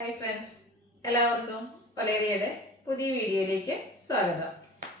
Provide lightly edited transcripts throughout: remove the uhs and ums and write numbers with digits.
Hi friends, എല്ലാവർക്കും വലേറിയയുടെ പുതിയ വീഡിയോയിലേക്ക് സ്വാഗതം.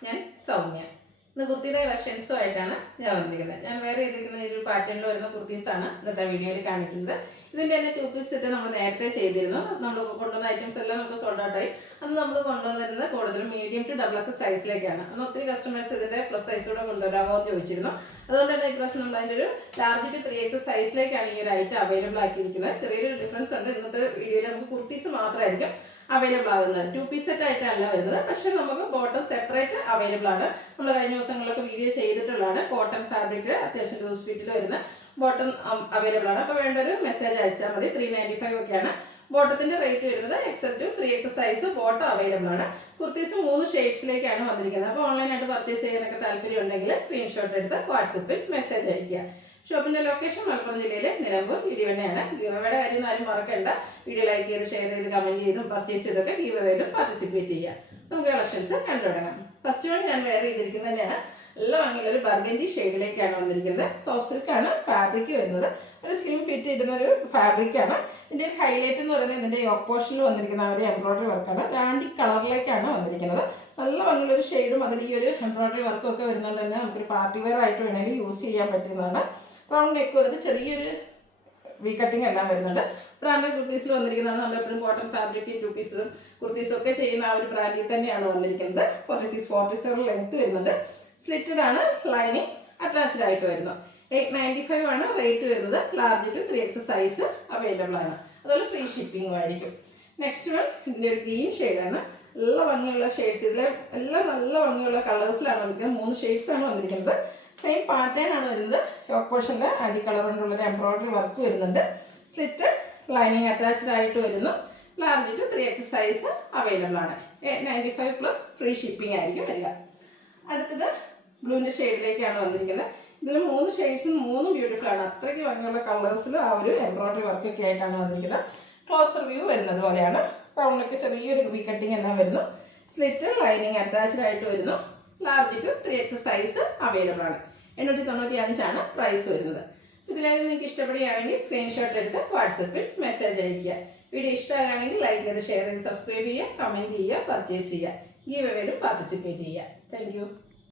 ഞാൻ സൗമ്യ. ഇന്ന് കുർത്തിയുടെ കളക്ഷൻസുമായിട്ടാണ് ഞാൻ വന്നിരിക്കുന്നത്. ഞാൻ വേറെ ചെയ്തിരിക്കുന്ന ഒരു പാറ്റേണിൽ വരുന്ന കുർത്തീസാണ് ഇന്നത്തെ വീഡിയോയിൽ കാണിക്കുന്നത്. ഇതിൻ്റെ തന്നെ 2 പീസ് സെറ്റ് നമ്മൾ നേരത്തെ ചെയ്തിരുന്നു. നമ്മൾ കൊണ്ടുവന്ന ഐറ്റംസ് എല്ലാം നമുക്ക് സോൾഡ് ഔട്ടായി. അന്ന് നമ്മൾ കൊണ്ടുവന്നിരുന്നത് കൂടുതലും മീഡിയം ടു XXL സൈസിലേക്കാണ്. അന്ന് ഒത്തിരി കസ്റ്റമേഴ്സ് ഇതിൻ്റെ പ്ലസ് സൈസൂടെ കൊണ്ടുവരാമോ എന്ന് ചോദിച്ചിരുന്നു. അതുകൊണ്ട് തന്നെ ഇപ്രാവശ്യം നമ്മൾ അതിൻ്റെ ഒരു ലാർജ് ടു 3XL സൈസിലേക്കാണ് ഈ ഒരു ഐറ്റം അവൈലബിൾ ആക്കിയിരിക്കുന്നത്. ചെറിയൊരു ഡിഫറൻസ് ഉണ്ട്. ഇന്നത്തെ വീഡിയോയിൽ നമുക്ക് കുർത്തീസ് മാത്രമായിരിക്കും അവൈലബിൾ ആകുന്നത്. 2 പീസ് സെറ്റ് ആയിട്ടല്ല വരുന്നത്, പക്ഷേ നമുക്ക് ബോട്ടം സെപ്പറേറ്റ് അവൈലബിൾ ആണ്. നമ്മൾ കഴിഞ്ഞ ദിവസങ്ങളിലൊക്കെ വീഡിയോ ചെയ്തിട്ടുള്ളതാണ്. കോട്ടൺ ഫാബ്രിക് അത്യാവശ്യം ലൂസ് ഫിറ്റിൽ വരുന്ന ബോട്ടം അവൈലബിൾ ആണ്. അപ്പോൾ വേണ്ട ഒരു മെസ്സേജ് അയച്ചാൽ മതി. 395 ഒക്കെയാണ് ബോട്ടത്തിൻ്റെ റേറ്റ് വരുന്നത്. XL to 3XL size bottom available ആണ്. കുർത്തീസ് 3 ഷെയ്ഡ്സിലേക്കാണ് വന്നിരിക്കുന്നത്. അപ്പോൾ ഓൺലൈനായിട്ട് പർച്ചേസ് ചെയ്യാനൊക്കെ താല്പര്യം ഉണ്ടെങ്കിൽ സ്ക്രീൻഷോട്ട് എടുത്ത് വാട്സപ്പിൽ മെസ്സേജ് അയയ്ക്കുക. ഷോപ്പിൻ്റെ ലൊക്കേഷൻ മലപ്പുറം ജില്ലയിലെ നിലമ്പൂർ. വീഡിയോ തന്നെയാണ്. ഗീവയുടെ കാര്യം ആരും മറക്കണ്ട. വീഡിയോ ലൈക്ക് ചെയ്ത് ഷെയർ ചെയ്ത് കമൻറ്റ് ചെയ്തും പർച്ചേസ് ചെയ്തൊക്കെ ഗീവയിലും പാർട്ടിസിപ്പേറ്റ് ചെയ്യുക. നമുക്ക് കളക്ഷൻസ് കണ്ടു തുടങ്ങാം. ഫസ്റ്റ് വൺ ഞാൻ വെയർ ചെയ്തിരിക്കുന്നത് തന്നെയാണ്. നല്ല ഭംഗിയുള്ള ഒരു ബർഗൻഡി ഷെയ്ഡിലേക്കാണ് വന്നിരിക്കുന്നത്. സോഫ്റ്റ് സിൽക്കാണ് ഫാബ്രിക് വരുന്നത്. ഒരു സ്ലിം ഫിറ്റ് ഇടുന്ന ഒരു ഫാബ്രിക്കാണ്. ഇതിൻ്റെ ഒരു ഹൈലൈറ്റ് എന്ന് പറയുന്നത് ഇതിൻ്റെ യോക്ക് പോർഷനിൽ വന്നിരിക്കുന്ന ഒരു എംബ്രോയ്ഡറി വർക്കാണ്. റാൻഡി കളറിലേക്കാണ് വന്നിരിക്കുന്നത്. നല്ല ഭംഗിയുള്ളൊരു ഷെയ്ഡും അതിന് ഈ ഒരു എംബ്രോയ്ഡറി വർക്കും ഒക്കെ വരുന്നതുകൊണ്ട് തന്നെ നമുക്കൊരു പാർട്ടി വെയർ ആയിട്ട് വേണമെങ്കിൽ യൂസ് ചെയ്യാൻ പറ്റുന്നതാണ്. റൗണ്ട് നെക്ക് വന്നിട്ട് ചെറിയൊരു വി കട്ടിങ് എല്ലാം വരുന്നുണ്ട്. ബ്രാൻഡഡ് കുർത്തീസിൽ വന്നിരിക്കുന്നതാണ്. നമ്മൾ എപ്പോഴും കോട്ടൺ ഫാബ്രിക് 2 പീസും കുർത്തീസും ഒക്കെ ചെയ്യുന്ന ആ ഒരു ബ്രാൻഡിൽ തന്നെയാണ് വന്നിരിക്കുന്നത്. 46-47 ലെങ്ത് വരുന്നുണ്ട്. സ്ലിറ്റഡ് ആണ്. ലൈനിങ് അറ്റാച്ച്ഡ് ആയിട്ട് വരുന്നു. 895 ആണ് റേറ്റ് വരുന്നത്. Large to 3XL size available ആണ്. അതുപോലെ ഫ്രീ ഷിപ്പിംഗും ആയിരിക്കും. നെക്സ്റ്റ് വൺ ഇതിൻ്റെ ഒരു ഗ്രീൻ ഷെയ്ഡാണ്. നല്ല ഭംഗിയുള്ള ഷെയ്ഡ്സ്. ഇതിലെ എല്ലാം നല്ല ഭംഗിയുള്ള കളേഴ്സിലാണ് വന്നിരിക്കുന്നത്. 3 ഷെയ്ഡ്സാണ് വന്നിരിക്കുന്നത്. സെയിം പാറ്റേൺ ആണ് വരുന്നത്. യോക്ക് പോർഷനിൽ ആൻറ്റി കളർ കൊണ്ടുള്ളൊരു എംബ്രോയ്ഡറി വർക്ക് വരുന്നുണ്ട്. സ്ലിറ്റ് ലൈനിങ് അറ്റാച്ച്ഡ് ആയിട്ട് വരുന്നു. Large to 3XL size available ആണ്. 895 പ്ലസ് ഫ്രീ ഷിപ്പിംഗ് ആയിരിക്കും വരിക. അടുത്തത് ബ്ലൂവിൻ്റെ ഷെയ്ഡിലേക്കാണ് വന്നിരിക്കുന്നത്. ഇതിൽ 3 ഷെയ്ഡ്സും 3 ബ്യൂട്ടിഫുൾ ആണ്. അത്രയ്ക്ക് ഭംഗിയുള്ള കളേഴ്സിൽ ആ ഒരു എംബ്രോയ്ഡറി വർക്കൊക്കെ ആയിട്ടാണ് വന്നിരിക്കുന്നത്. ക്ലോസർ വ്യൂ വരുന്നത് പോലെയാണ്. റൗണ്ടൊക്കെ ചെറിയൊരു വി കട്ടിങ് എല്ലാം വരുന്നു. സ്ലിറ്റ് ലൈനിങ് അറ്റാച്ച്ഡ് ആയിട്ട് വരുന്നു. Large to 3XL size available ആണ്. 895 ആണ് പ്രൈസ് വരുന്നത്. ഇതിലേത് നിങ്ങൾക്ക് ഇഷ്ടപ്പെടുകയാണെങ്കിൽ സ്ക്രീൻഷോട്ട് എടുത്ത് വാട്സപ്പിൽ മെസ്സേജ് അയയ്ക്കുക. വീഡിയോ ഇഷ്ടമാണെങ്കിൽ ലൈക്ക് ചെയ്ത് ഷെയർ ചെയ്ത് സബ്സ്ക്രൈബ് ചെയ്യുക, കമൻറ്റ് ചെയ്യുക, പർച്ചേസ് ചെയ്യുക. ഗീവ് അവേയിലും പാർട്ടിസിപ്പേറ്റ് ചെയ്യുക. Thank you.